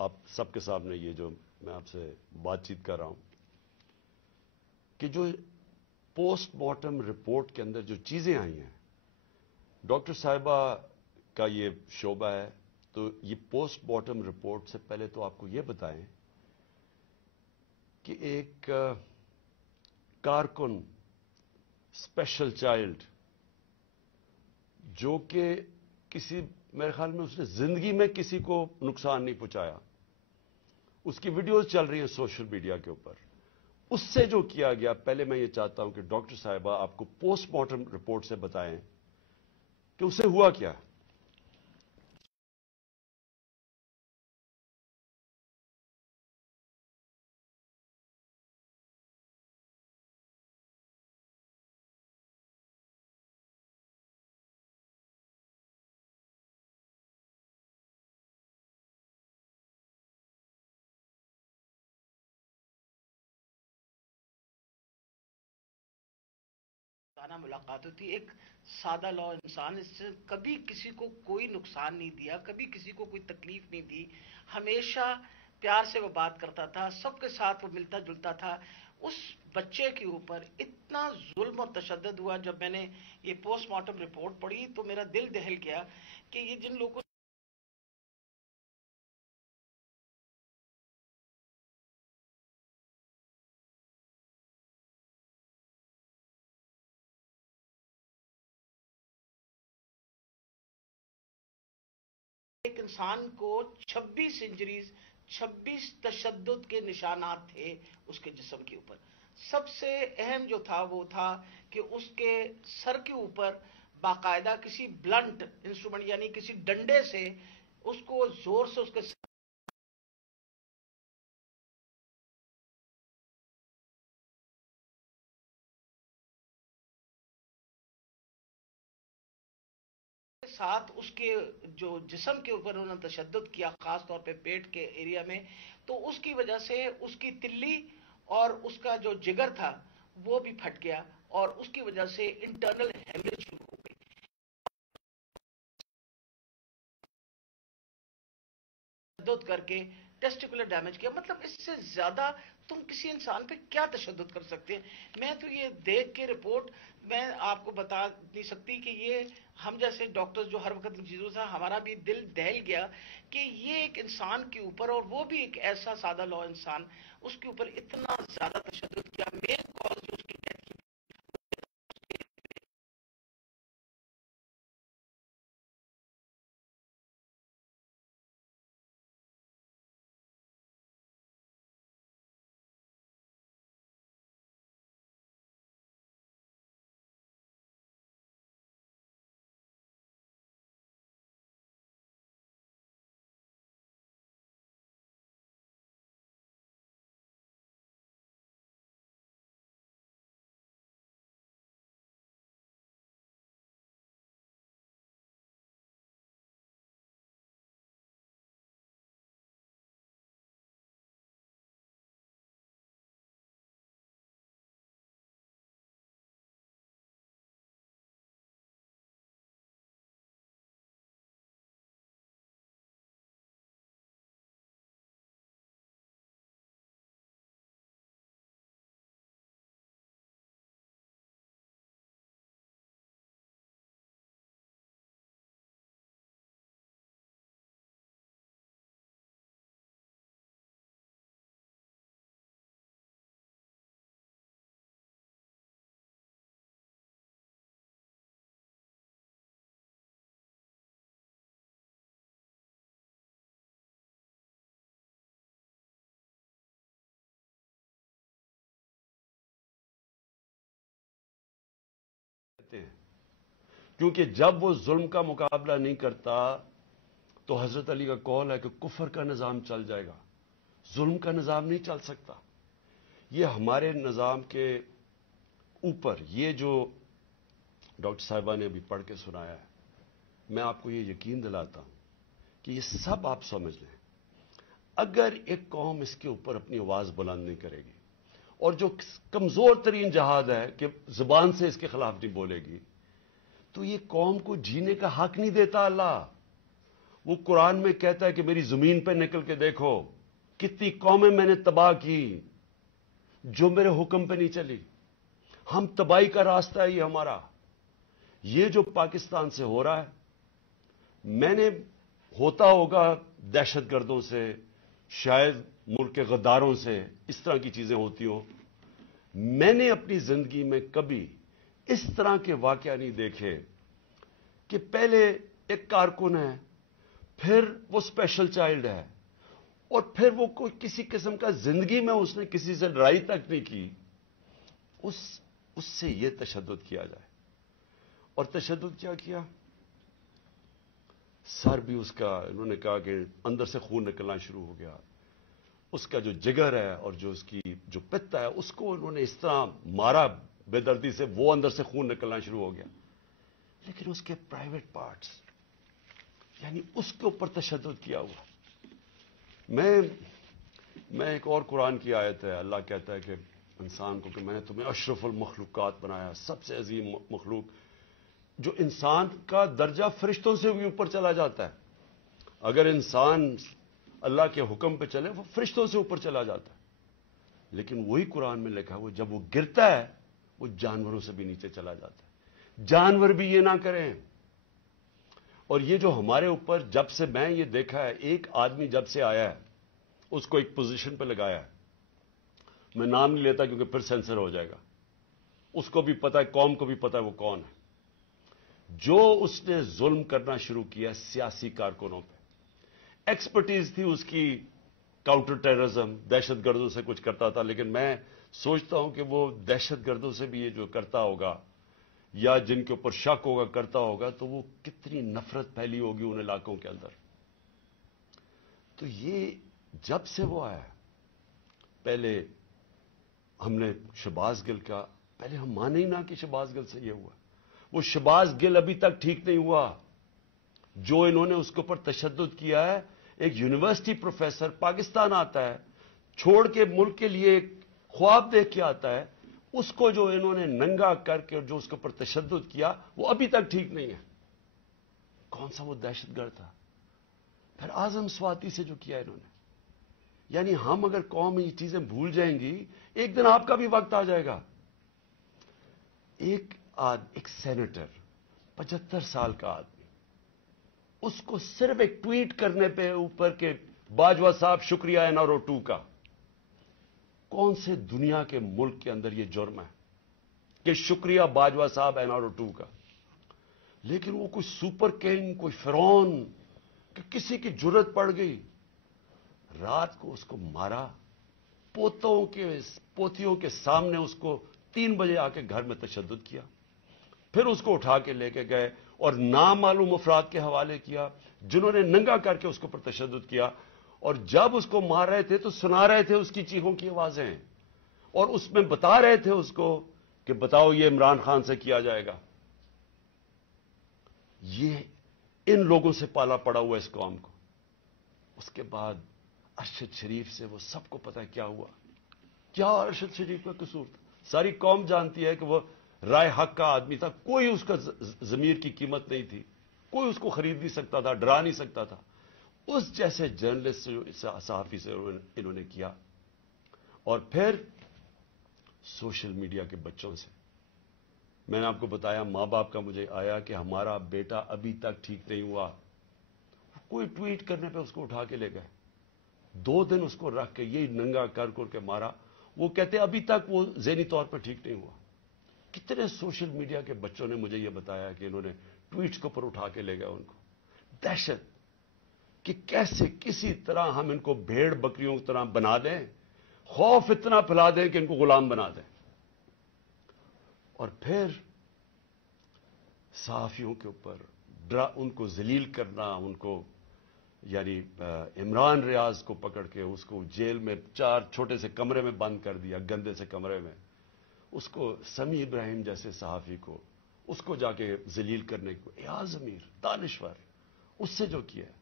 آپ سب کے سامنے یہ جو میں آپ سے بات چیت کر رہا ہوں کہ جو پوسٹ مارٹم رپورٹ کے اندر جو چیزیں آئی ہیں، ڈاکٹر صاحبہ کا یہ شعبہ ہے، تو یہ پوسٹ مارٹم رپورٹ سے پہلے تو آپ کو یہ بتائیں کہ ایک کارکن اسپیشل چائلڈ جو کہ کسی میرے خیال میں اس نے زندگی میں کسی کو نقصان نہیں پہنچایا، اس کی ویڈیوز چل رہی ہیں سوشل میڈیا کے اوپر، اس سے جو کیا گیا، پہلے میں یہ چاہتا ہوں کہ ڈاکٹر صاحبہ آپ کو پوسٹ مارٹم رپورٹ سے بتائیں کہ اسے ہوا کیا۔ ملاقات ہوتی، ایک سادہ لو انسان، اس سے کبھی کسی کو کوئی نقصان نہیں دیا، کبھی کسی کو کوئی تکلیف نہیں دی، ہمیشہ پیار سے وہ بات کرتا تھا، سب کے ساتھ وہ ملتا جلتا تھا۔ اس بچے کے اوپر اتنا ظلم اور تشدد ہوا، جب میں نے یہ پوسٹ مارٹم رپورٹ پڑھی تو میرا دل دہل گیا کہ یہ جن لوگوں ایک انسان کو 26 انجریز، 26 تشدد کے نشانات تھے اس کے جسم کے اوپر۔ سب سے اہم جو تھا وہ تھا کہ اس کے سر کے اوپر باقاعدہ کسی بلنٹ انسٹرومنٹ یعنی کسی ڈنڈے سے اس کو زور سے اس کے ساتھ اس کے جو جسم کے اوپر انہوں نے تشدد کیا، خاص طور پہ پیٹ کے ایریا میں، تو اس کی وجہ سے اس کی تلی اور اس کا جو جگر تھا وہ بھی پھٹ گیا، اور اس کی وجہ سے انٹرنل ہیمریج شروع ہو گئی، تشدد کر کے ٹیسٹیکولر ڈیمیج کیا۔ مطلب اس سے زیادہ تم کسی انسان پہ کیا تشدد کر سکتے ہیں؟ میں تو یہ دیکھ کے رپورٹ میں آپ کو بتا نہیں سکتی کہ یہ ہم جیسے ڈاکٹرز جو ہر وقت ان چیزوں سے، ہمارا بھی دل دہل گیا کہ یہ ایک انسان کے اوپر، اور وہ بھی ایک ایسا سادہ لو انسان، اس کے اوپر اتنا زیادہ تشدد کیا۔ مین کاز جو اس کی ڈیتھ کی ہیں کیونکہ جب وہ ظلم کا مقابلہ نہیں کرتا تو حضرت علی کا قول ہے کہ کفر کا نظام چل جائے گا، ظلم کا نظام نہیں چل سکتا۔ یہ ہمارے نظام کے اوپر یہ جو ڈاکٹر صاحبہ نے ابھی پڑھ کے سنایا ہے، میں آپ کو یہ یقین دلاتا ہوں کہ یہ سب آپ سمجھ لیں، اگر ایک قوم اس کے اوپر اپنی آواز بلند نہیں کرے گی، اور جو کمزور ترین جہاد ہے کہ زبان سے اس کے خلاف نہیں بولے گی، تو یہ قوم کو جینے کا حق نہیں دیتا اللہ۔ وہ قرآن میں کہتا ہے کہ میری زمین پہ نکل کے دیکھو کتنی قومیں میں نے تباہ کی جو میرے حکم پہ نہیں چلی. ہم تباہی کا راستہ ہے یہ ہمارا. یہ جو پاکستان سے ہو رہا ہے، میں نے ہوتا ہوگا دہشت گردوں سے، شاید ملک کے غداروں سے، اس طرح کی چیزیں ہوتی ہوں. میں نے اپنی زندگی میں کبھی اس طرح کے واقعہ نہیں دیکھے کہ پہلے ایک کارکن ہے، پھر وہ اسپیشل چائلڈ ہے، اور پھر وہ کوئی کسی قسم کا زندگی میں اس نے کسی سے لڑائی تک نہیں کی، اس سے یہ تشدد کیا جائے. اور تشدد کیا کیا؟ سر بھی اس کا، انہوں نے کہا کہ اندر سے خون نکلنا شروع ہو گیا. اس کا جو جگر ہے اور جو اس کی جو پتا ہے، اس کو انہوں نے اس طرح مارا بے دردی سے، وہ اندر سے خون نکلنا شروع ہو گیا. لیکن اس کے پرائیویٹ پارٹس، یعنی اس کے اوپر تشدد کیا ہوا. میں ایک اور قرآن کی آیت ہے، اللہ کہتا ہے کہ انسان کو کہ میں نے تمہیں اشرف المخلوقات بنایا، سب سے عظیم مخلوق، جو انسان کا درجہ فرشتوں سے بھی اوپر چلا جاتا ہے. اگر انسان اللہ کے حکم پہ چلے وہ فرشتوں سے اوپر چلا جاتا ہے. لیکن وہی قرآن میں لکھا ہے، وہ جب وہ گرتا ہے وہ جانوروں سے بھی نیچے چلا جاتا ہے. جانور بھی یہ نہ کریں. اور یہ جو ہمارے اوپر جب سے میں یہ دیکھا ہے، ایک آدمی جب سے آیا ہے اس کو ایک پوزیشن پہ لگایا ہے، میں نام نہیں لیتا کیونکہ پھر سینسر ہو جائے گا، اس کو بھی پتا ہے، قوم کو بھی پتا ہے وہ کون ہے. جو اس نے ظلم کرنا شروع کیا سیاسی کارکنوں پہ، ایکسپرٹیز تھی اس کی کاؤنٹر ٹیررزم، دہشت گردوں سے کچھ کرتا تھا. لیکن میں سوچتا ہوں کہ وہ دہشت گردوں سے بھی یہ جو کرتا ہوگا یا جن کے اوپر شک ہوگا کرتا ہوگا، تو وہ کتنی نفرت پھیلی ہوگی ان علاقوں کے اندر. تو یہ جب سے وہ آیا، پہلے ہم نے شہباز گل کا، پہلے ہم مانے ہی نہ کہ شہباز گل سے یہ ہوا. وہ شہباز گل ابھی تک ٹھیک نہیں ہوا. جو انہوں نے اس کے اوپر تشدد کیا ہے، ایک یونیورسٹی پروفیسر پاکستان آتا ہے، چھوڑ کے ملک کے لیے ایک خواب دیکھ کے آتا ہے، اس کو جو انہوں نے ننگا کر کے جو اس کے اوپر تشدد کیا وہ ابھی تک ٹھیک نہیں ہے. کون سا وہ دہشت گرد تھا؟ پھر اعظم سواتی سے جو کیا انہوں نے. یعنی ہم اگر قوم یہ چیزیں بھول جائیں گی، ایک دن آپ کا بھی وقت آ جائے گا. ایک سینیٹر 75 سال کا آدمی، اس کو صرف ایک ٹویٹ کرنے پہ اوپر کے باجوہ صاحب شکریہ این آر او 2 کا، کون سے دنیا کے ملک کے اندر یہ جرم ہے کہ شکریہ باجوہ صاحب این آر او 2 کا؟ لیکن وہ کوئی سپر کنگ، کوئی فرعون کہ کسی کی جرت پڑ گئی، رات کو اس کو مارا، پوتیوں کے سامنے اس کو 3 بجے آ کے گھر میں تشدد کیا. پھر اس کو اٹھا کے لے کے گئے اور نامعلوم افراد کے حوالے کیا جنہوں نے ننگا کر کے اس کے اوپر تشدد کیا. اور جب اس کو مار رہے تھے تو سنا رہے تھے اس کی چیخوں کی آوازیں، اور اس میں بتا رہے تھے اس کو کہ بتاؤ یہ عمران خان سے کیا جائے گا. یہ ان لوگوں سے پالا پڑا ہوا اس قوم کو. اس کے بعد ارشد شریف سے وہ سب کو پتا ہے کیا ہوا. کیا ارشد شریف کا قصور تھا؟ ساری قوم جانتی ہے کہ وہ رائے حق کا آدمی تھا، کوئی اس کا ضمیر کی قیمت نہیں تھی، کوئی اس کو خرید نہیں سکتا تھا، ڈرا نہیں سکتا تھا. اس جیسے جرنلسٹ صحافی سے انہوں نے کیا. اور پھر سوشل میڈیا کے بچوں سے میں نے آپ کو بتایا، ماں باپ کا مجھے آیا کہ ہمارا بیٹا ابھی تک ٹھیک نہیں ہوا. کوئی ٹویٹ کرنے پہ اس کو اٹھا کے لے گئے، 2 دن اس کو رکھ کے یہی ننگا کر کے مارا. وہ کہتے ابھی تک وہ ذہنی طور پر ٹھیک نہیں ہوا. کتنے سوشل میڈیا کے بچوں نے مجھے یہ بتایا کہ انہوں نے ٹویٹس کے اوپر اٹھا کے لے گئے ان کو. دہشت کہ کیسے کسی طرح ہم ان کو بھیڑ بکریوں کی طرح بنا دیں، خوف اتنا پھیلا دیں کہ ان کو غلام بنا دیں. اور پھر صحافیوں کے اوپر ان کو ذلیل کرنا، ان کو یعنی عمران ریاض کو پکڑ کے اس کو جیل میں 4 چھوٹے سے کمرے میں بند کر دیا، گندے سے کمرے میں. اس کو سمیع ابراہیم جیسے صحافی کو اس کو جا کے ذلیل کرنے کو، ایاز امیر دانشور، اس سے جو کیا ہے.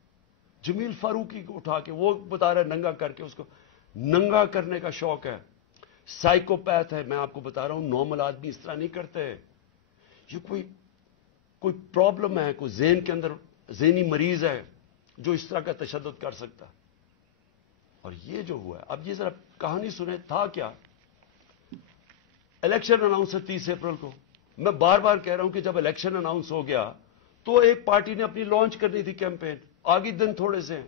جمیل فاروقی کو اٹھا کے وہ بتا رہا ہے ننگا کر کے، اس کو ننگا کرنے کا شوق ہے. سائیکوپیتھ ہے. میں آپ کو بتا رہا ہوں نارمل آدمی اس طرح نہیں کرتے. یہ کوئی پرابلم ہے، کوئی ذہن کے اندر ذہنی مریض ہے. جو اس طرح کا تشدد کر سکتا. اور یہ جو ہوا ہے, اب یہ ذرا کہانی سنیں, تھا کیا. الیکشن اناؤنس ہے 30 اپریل کو. میں بار بار کہہ رہا ہوں کہ جب الیکشن اناؤنس ہو گیا تو ایک پارٹی نے اپنی لانچ کرنی تھی کیمپین. آگے دن تھوڑے سے ہیں,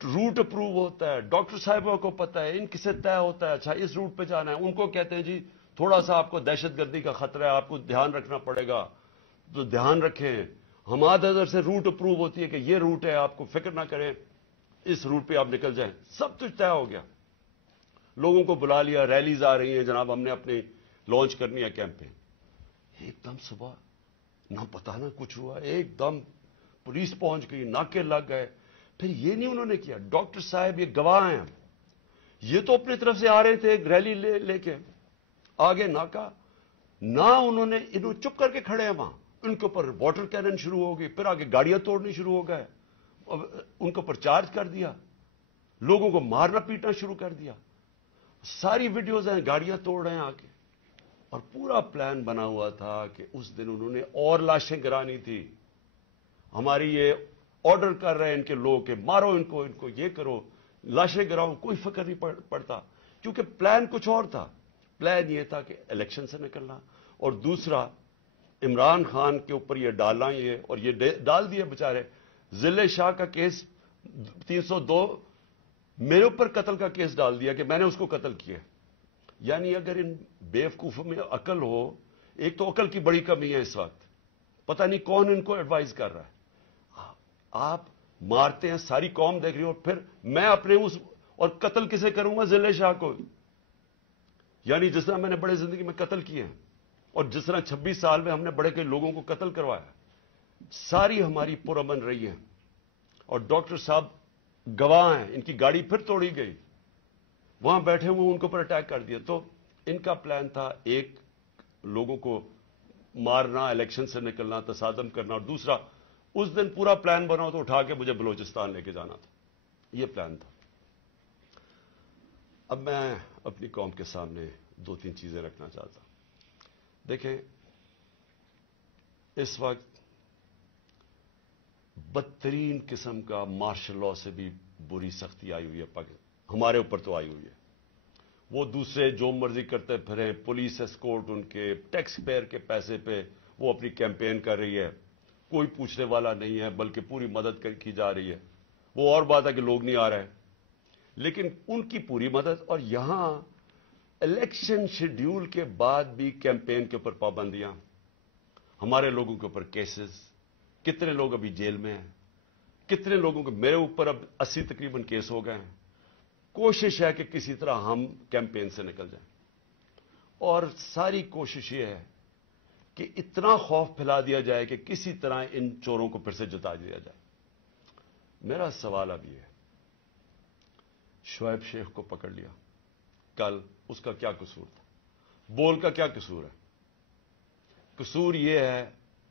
روٹ اپروو ہوتا ہے, ڈاکٹر صاحبوں کو پتا ہے, ان کسے طے ہوتا ہے, اچھا اس روٹ پہ جانا ہے. ان کو کہتے ہیں جی تھوڑا سا آپ کو دہشت گردی کا خطرہ ہے, آپ کو دھیان رکھنا پڑے گا, تو دھیان رکھیں. ہمارے ادھر سے روٹ اپروو ہوتی ہے کہ یہ روٹ ہے, آپ کو فکر نہ کریں, اس روٹ پہ آپ نکل جائیں. سب کچھ طے ہو گیا, لوگوں کو بلا لیا, ریلیز آ رہی ہیں, جناب ہم نے اپنی لانچ کرنی ہے کیمپین. ایک دم صبح نہ پتا نہ کچھ ہوا, ایک دم پولیس پہنچ گئی, ناکے لگ گئے. پھر یہ نہیں انہوں نے کیا, ڈاکٹر صاحب یہ گواہ ہیں, یہ تو اپنی طرف سے آ رہے تھے ایک ریلی لے کے, آگے ناکا نہ انہوں نے, انہوں چپ کر کے کھڑے ہیں وہاں, ان کے اوپر واٹر کینن شروع ہو گئی, پھر آگے گاڑیاں توڑنی شروع ہو گئے, ان کے اوپر چارج کر دیا, لوگوں کو مارنا پیٹنا شروع کر دیا. ساری ویڈیوز ہیں, گاڑیاں توڑ رہے ہیں آگے. اور پورا پلان بنا ہوا تھا کہ اس دن انہوں نے اور لاشیں گرانی تھی. ہماری یہ آرڈر کر رہے ہیں ان کے لوگ کہ مارو ان کو یہ کرو, لاشیں گراؤ, کوئی فکر نہیں پڑتا, کیونکہ پلان کچھ اور تھا. پلان یہ تھا کہ الیکشن سے نکلنا, اور دوسرا عمران خان کے اوپر یہ ڈالنا, یہ اور یہ ڈال دیے بیچارے. ضلع شاہ کا کیس 302 میرے اوپر قتل کا کیس ڈال دیا کہ میں نے اس کو قتل کیا. یعنی اگر ان بیوقوفوں میں عقل ہو, ایک تو عقل کی بڑی کمی ہے اس وقت, پتہ نہیں کون ان کو ایڈوائز کر رہا ہے. آپ مارتے ہیں, ساری قوم دیکھ رہی ہو, اور پھر میں اپنے اس اور قتل کسے کروں گا, ضلع شاہ کو. یعنی جس طرح میں نے بڑے زندگی میں قتل کیے ہیں, اور جس طرح 26 سال میں ہم نے بڑے کئی لوگوں کو قتل کروایا, ساری ہماری پرامن رہی ہے. اور ڈاکٹر صاحب گواہ ہیں, ان کی گاڑی پھر توڑی گئی, وہاں بیٹھے ہوئے ان کے اوپر اٹیک کر دیا. تو ان کا پلان تھا ایک لوگوں کو مارنا, الیکشن سے نکلنا, تصادم کرنا, اور دوسرا اس دن پورا پلان بنا تو اٹھا کے مجھے بلوچستان لے کے جانا تھا. یہ پلان تھا. اب میں اپنی قوم کے سامنے 2-3 چیزیں رکھنا چاہتا ہوں. دیکھیں, اس وقت بدترین قسم کا مارشل لاء سے بھی بری سختی آئی ہوئی ہے ہمارے اوپر تو آئی ہوئی ہے. وہ دوسرے جو مرضی کرتے پھریں, پولیس اسکورٹ ان کے ٹیکس پیئر کے پیسے پہ وہ اپنی کیمپین کر رہی ہے, کوئی پوچھنے والا نہیں ہے, بلکہ پوری مدد کی جا رہی ہے. وہ اور بات ہے کہ لوگ نہیں آ رہے, لیکن ان کی پوری مدد. اور یہاں الیکشن شیڈیول کے بعد بھی کیمپین کے اوپر پابندیاں, ہمارے لوگوں کے اوپر کیسز, کتنے لوگ ابھی جیل میں ہیں, کتنے لوگوں کے, میرے اوپر اب 80 تقریباً کیس ہو گئے ہیں. کوشش ہے کہ کسی طرح ہم کیمپین سے نکل جائیں, اور ساری کوشش یہ ہے کہ اتنا خوف پھیلا دیا جائے کہ کسی طرح ان چوروں کو پھر سے جتا دیا جائے. میرا سوال اب یہ ہے, شعیب شیخ کو پکڑ لیا کل, اس کا کیا قصور تھا؟ بول کا کیا قصور ہے؟ قصور یہ ہے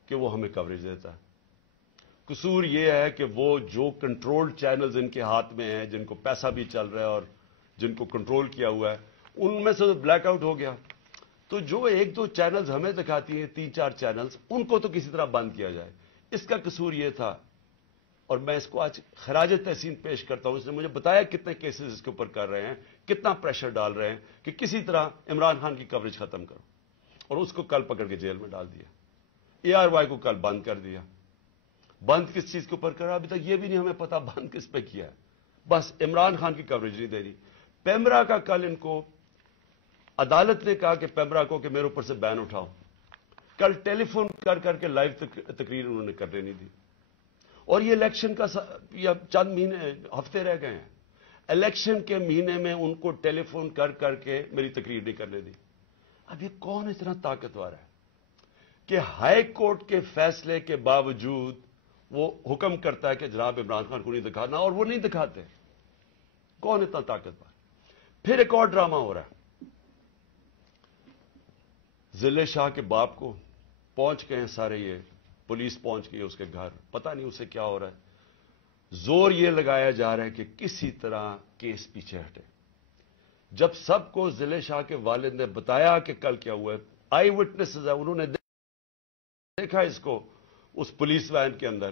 کہ وہ ہمیں کوریج دیتا ہے. قصور یہ ہے کہ وہ جو کنٹرول چینلز ان کے ہاتھ میں ہیں, جن کو پیسہ بھی چل رہا ہے اور جن کو کنٹرول کیا ہوا ہے, ان میں سے بلیک آؤٹ ہو گیا. تو جو 1-2 چینلز ہمیں دکھاتی ہیں, 3-4 چینلز, ان کو تو کسی طرح بند کیا جائے. اس کا قصور یہ تھا, اور میں اس کو آج خراج تحسین پیش کرتا ہوں. اس نے مجھے بتایا کتنے کیسز اس کے اوپر کر رہے ہیں, کتنا پریشر ڈال رہے ہیں کہ کسی طرح عمران خان کی کوریج ختم کرو, اور اس کو کل پکڑ کے جیل میں ڈال دیا. ARY کو کل بند کر دیا. بند کس چیز کے اوپر کرا, ابھی تک یہ بھی نہیں ہمیں پتا بند کس پہ کیا ہے. بس عمران خان کی کوریج نہیں دے رہی. پیمرا کا کل ان کو عدالت نے کہا کہ پیمرا کو کہ میرے اوپر سے بین اٹھاؤ. کل ٹیلی فون کر کے لائیو تقریر انہوں نے کرنے نہیں دی. اور یہ الیکشن کا یا چند مہینے ہفتے رہ گئے ہیں, الیکشن کے مہینے میں ان کو ٹیلی فون کر کے میری تقریر نہیں کرنے دی. اب یہ کون اتنا طاقتور ہے کہ ہائی کورٹ کے فیصلے کے باوجود وہ حکم کرتا ہے کہ جناب عمران خان کو نہیں دکھانا, اور وہ نہیں دکھاتے؟ کون اتنا طاقتور؟ پھر ایک اور ڈرامہ ہو رہا ہے. ضلع شاہ کے باپ کو پہنچ گئے ہیں سارے, یہ پولیس پہنچ گئی اس کے گھر, پتہ نہیں اسے کیا ہو رہا ہے. زور یہ لگایا جا رہا ہے کہ کسی طرح کیس پیچھے ہٹے. جب سب کو ضلع شاہ کے والد نے بتایا کہ کل کیا ہوا ہے, آئی وٹنسز ہیں, انہوں نے دیکھا اس کو اس پولیس وین کے اندر,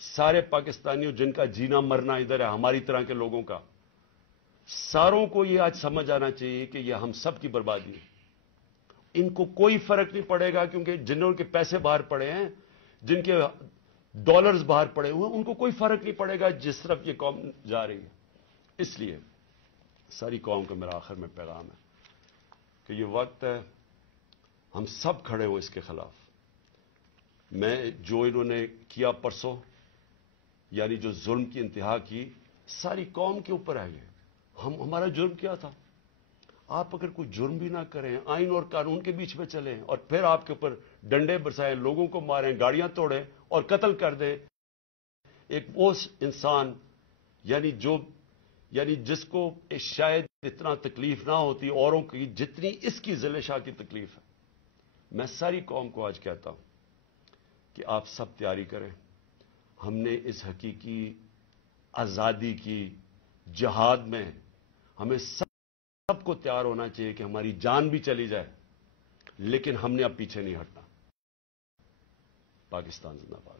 سارے پاکستانیوں جن کا جینا مرنا ادھر ہے ہماری طرح کے لوگوں کا، ساروں کو یہ آج سمجھ آنا چاہیے کہ یہ ہم سب کی بربادی ہے. ان کو کوئی فرق نہیں پڑے گا، کیونکہ جنہوں کے پیسے باہر پڑے ہیں، جن کے ڈالرز باہر پڑے ہوئے ہیں، ان کو کوئی فرق نہیں پڑے گا جس طرف یہ قوم جا رہی ہے. اس لیے ساری قوم کا میرا آخر میں پیغام ہے کہ یہ وقت ہے ہم سب کھڑے ہوں اس کے خلاف. میں جو انہوں نے کیا پرسوں، یعنی جو ظلم کی انتہا کی، ساری قوم کے اوپر ہے. یہ ہمارا جرم کیا تھا؟ آپ اگر کوئی جرم بھی نہ کریں، آئین اور قانون کے بیچ میں چلیں، اور پھر آپ کے اوپر ڈنڈے برسائیں، لوگوں کو ماریں، گاڑیاں توڑیں اور قتل کر دیں، ایک وہ انسان یعنی جس کو شاید اتنا تکلیف نہ ہوتی اوروں کی جتنی اس کی ذل شاہ کی تکلیف ہے. میں ساری قوم کو آج کہتا ہوں کہ آپ سب تیاری کریں. ہم نے اس حقیقی آزادی کی جہاد میں ہمیں سب کو تیار ہونا چاہیے کہ ہماری جان بھی چلی جائے، لیکن ہم نے اب پیچھے نہیں ہٹنا. پاکستان زندہ باد.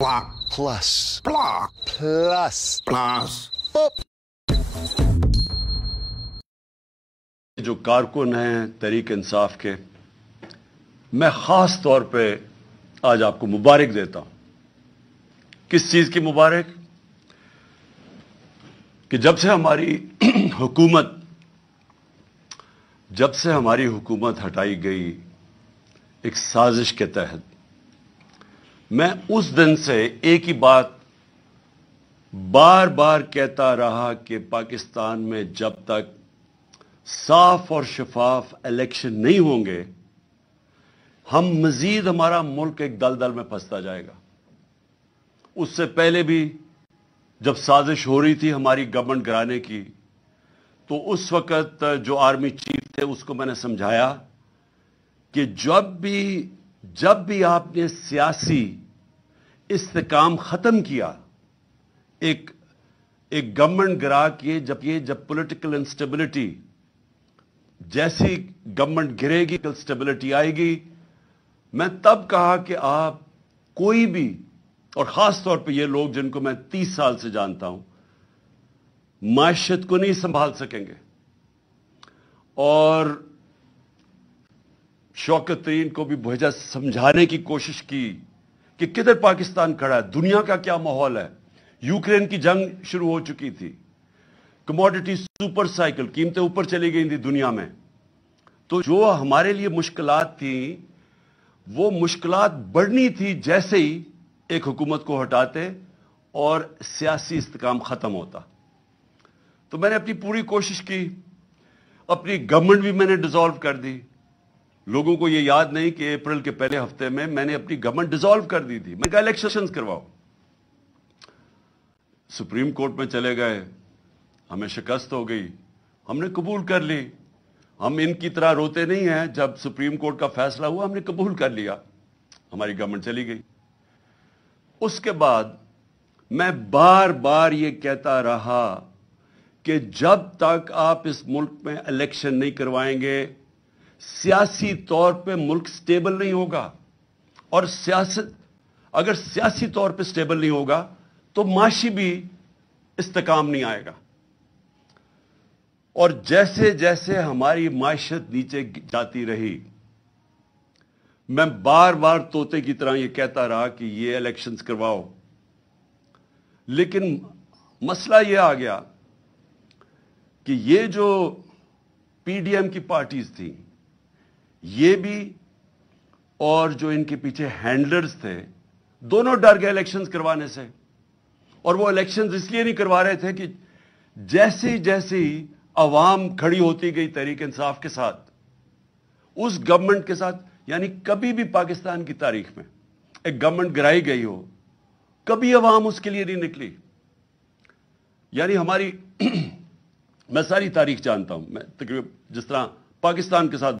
Block plus. Block plus. Plus. Boop. جو کارکن ہیں تحریک انصاف کے، میں خاص طور پہ آج آپ کو مبارک دیتا ہوں. کس چیز کی مبارک؟ کہ جب سے ہماری حکومت ہٹائی گئی ایک سازش کے تحت، میں اس دن سے ایک ہی بات بار بار کہتا رہا کہ پاکستان میں جب تک صاف اور شفاف الیکشن نہیں ہوں گے، ہمارا ملک ایک دلدل میں پھنستا جائے گا. اس سے پہلے بھی جب سازش ہو رہی تھی ہماری گورنمنٹ گرانے کی، تو اس وقت جو آرمی چیف تھے اس کو میں نے سمجھایا کہ جب بھی آپ نے سیاسی استحکام ختم کیا، ایک گورنمنٹ گرا کے جب پولیٹیکل انسٹیبلٹی، جیسی گورنمنٹ گرے گی اسٹیبلٹی آئے گی، میں تب کہا کہ آپ کوئی بھی، اور خاص طور پہ یہ لوگ جن کو میں 30 سال سے جانتا ہوں، معیشت کو نہیں سنبھال سکیں گے. اور شوکت ترین کو بھی بھیجا سمجھانے کی کوشش کی کہ کدھر پاکستان کھڑا ہے، دنیا کا کیا ماحول ہے. یوکرین کی جنگ شروع ہو چکی تھی، کموڈٹی سپر سائیکل، قیمتیں اوپر چلی گئی تھی دنیا میں. تو جو ہمارے لیے مشکلات تھیں، وہ مشکلات بڑھنی تھی جیسے ہی ایک حکومت کو ہٹاتے اور سیاسی استحکام ختم ہوتا. تو میں نے اپنی پوری کوشش کی، اپنی گورنمنٹ بھی میں نے ڈیزالو کر دی. لوگوں کو یہ یاد نہیں کہ اپریل کے پہلے ہفتے میں نے اپنی گورنمنٹ ڈیزالو کر دی تھی. میں نے کہا الیکشنز کرواؤ. سپریم کورٹ میں چلے گئے، ہمیں شکست ہو گئی، ہم نے قبول کر لی. ہم ان کی طرح روتے نہیں ہیں. جب سپریم کورٹ کا فیصلہ ہوا ہم نے قبول کر لیا، ہماری گورنمنٹ چلی گئی. اس کے بعد میں بار بار یہ کہتا رہا کہ جب تک آپ اس ملک میں الیکشن نہیں کروائیں گے، سیاسی طور پہ ملک سٹیبل نہیں ہوگا. اور اگر سیاسی طور پہ سٹیبل نہیں ہوگا تو معاشی بھی استحکام نہیں آئے گا. اور جیسے جیسے ہماری معیشت نیچے جاتی رہی، میں بار بار طوطے کی طرح یہ کہتا رہا کہ یہ الیکشنز کرواؤ. لیکن مسئلہ یہ آ گیا کہ یہ جو پی ڈی ایم کی پارٹیز تھیں، یہ بھی اور جو ان کے پیچھے ہینڈلرز تھے، دونوں ڈر گئے الیکشنز کروانے سے. اور وہ الیکشنز اس لیے نہیں کروا رہے تھے کہ جیسے ہی عوام کھڑی ہوتی گئی تحریک انصاف کے ساتھ، اس گورنمنٹ کے ساتھ، یعنی کبھی بھی پاکستان کی تاریخ میں ایک گورنمنٹ گرائی گئی ہو، کبھی عوام اس کے لیے نہیں نکلی. یعنی ہماری میں ساری تاریخ جانتا ہوں، میں تقریباً جس طرح پاکستان کے ساتھ